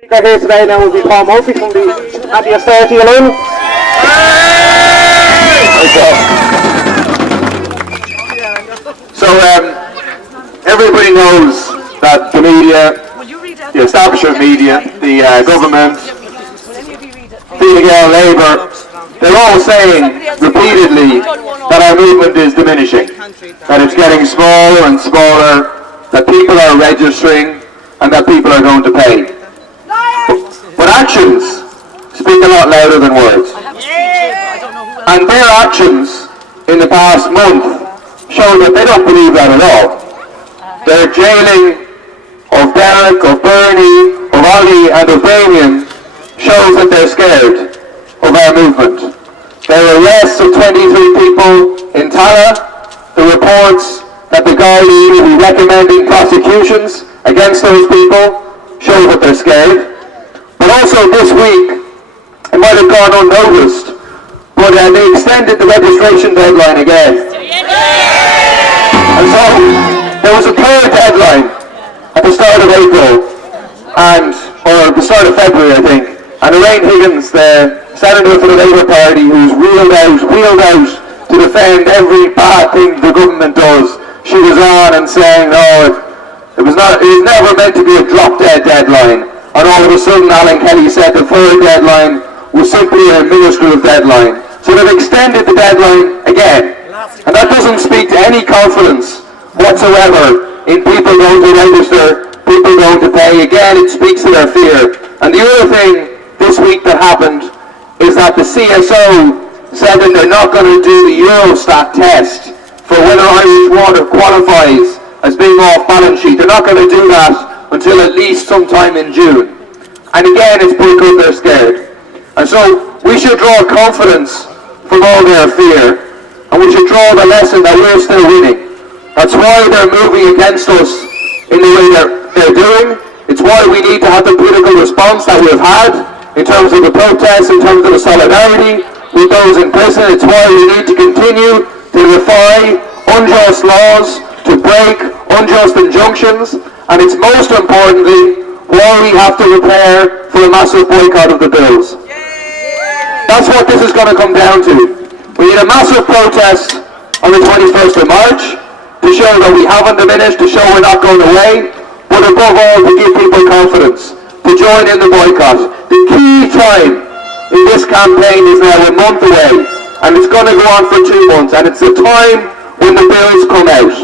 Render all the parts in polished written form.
speaker here today now will be Paul Murphy from the Anti-Austerity alone. So everybody knows that the media, the establishment media, the government, Fine Gael, Labour, they're all saying repeatedly that our movement is diminishing, that it's getting smaller and smaller, that people are registering and that people are going to pay. But actions speak a lot louder than words. And their actions in the past month show that they don't believe that at all. Their jailing of Derek, of Bernie, of Ollie and of Damien shows that they're scared of our movement. Their arrests of 23 people in Dála, the reports that the Gardaí will be recommending prosecutions against those people show that they're scared. But also this week, it might have gone unnoticed, but they extended the registration deadline again. And so there was a third deadline at the start of April, or the start of February, I think. And Elaine Higgins, the senator for the Labour Party, who's wheeled out to defend every bad thing the government does, she was on and saying, no, it was never meant to be a drop-dead deadline. And all of a sudden, Alan Kelly said the third deadline was simply a minuscule deadline. So they've extended the deadline again. And that doesn't speak to any confidence whatsoever in people going to register, people going to pay. Again, it speaks to their fear. And the other thing this week that happened is that the CSO said that they're not going to do the Eurostat test for whether Irish water qualifies as being off balance sheet. They're not going to do that until at least sometime in June. And again, it's because they're scared. And so we should draw confidence from all their fear, and we should draw the lesson that we're still winning. That's why they're moving against us in the way they're doing. It's why we need to have the political response that we've had in terms of the protests, in terms of the solidarity with those in prison. It's why we need to continue to defy unjust laws, to break unjust injunctions, and it's most importantly why we have to prepare for a massive boycott of the bills. That's what this is going to come down to. We need a massive protest on the 21st of March to show that we haven't diminished, to show we're not going away, but above all to give people confidence, to join in the boycott. The key time in this campaign is now a month away, and it's going to go on for 2 months, and it's the time when the bills come out.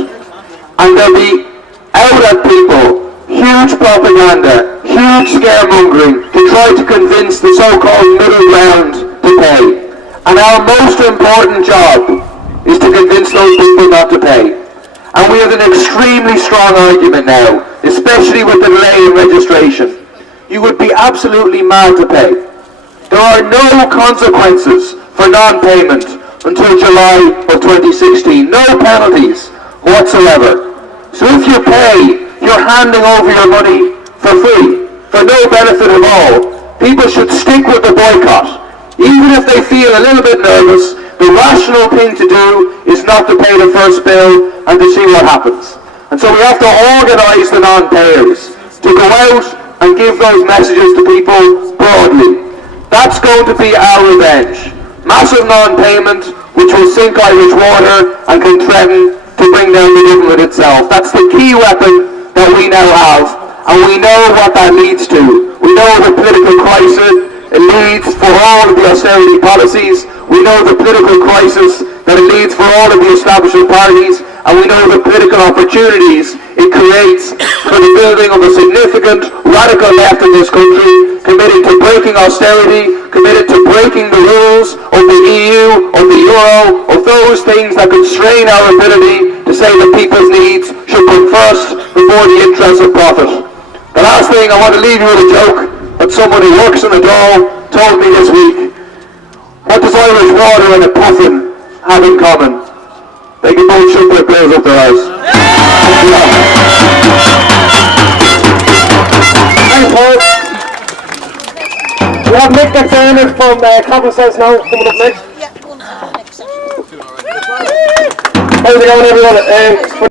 And they'll be out at people, huge propaganda, huge scaremongering to try to convince the so-called middle ground to pay. And our most important job is to convince those people not to pay. And we have an extremely strong argument now, especially with the delay in registration. You would be absolutely mad to pay. There are no consequences for non-payment until July of 2016. No penalties whatsoever. So if you pay, you're handing over your money for free, for no benefit at all. People should stick with the boycott. Even if they feel a little bit nervous, the rational thing to do is not to pay the first bill and to see what happens. And so we have to organise the non-payers to go out and give those messages to people broadly. That's going to be our revenge. Massive non-payment, which will sink Irish water and can threaten to bring down the government itself. That's the key weapon that we now have, and we know what that leads to. We know the political crisis it leads for all of the austerity policies. We know the political crisis that it leads for all of the establishment parties, and we know the political opportunities it creates for the building of a significant radical left in this country, committed to breaking austerity, committed to breaking the rules of the EU, of the euro, of those things that constrain our ability to say that people's needs should come first before the interests of profit. The last thing, I want to leave you with a joke that someone who works in the Dála told me this week. What does Irish water and a puffin have in common? They can both shove their bills up their arse. Thanks, Paul. We have Nick McDermott from Common Sense now coming up next. How's it going, everyone?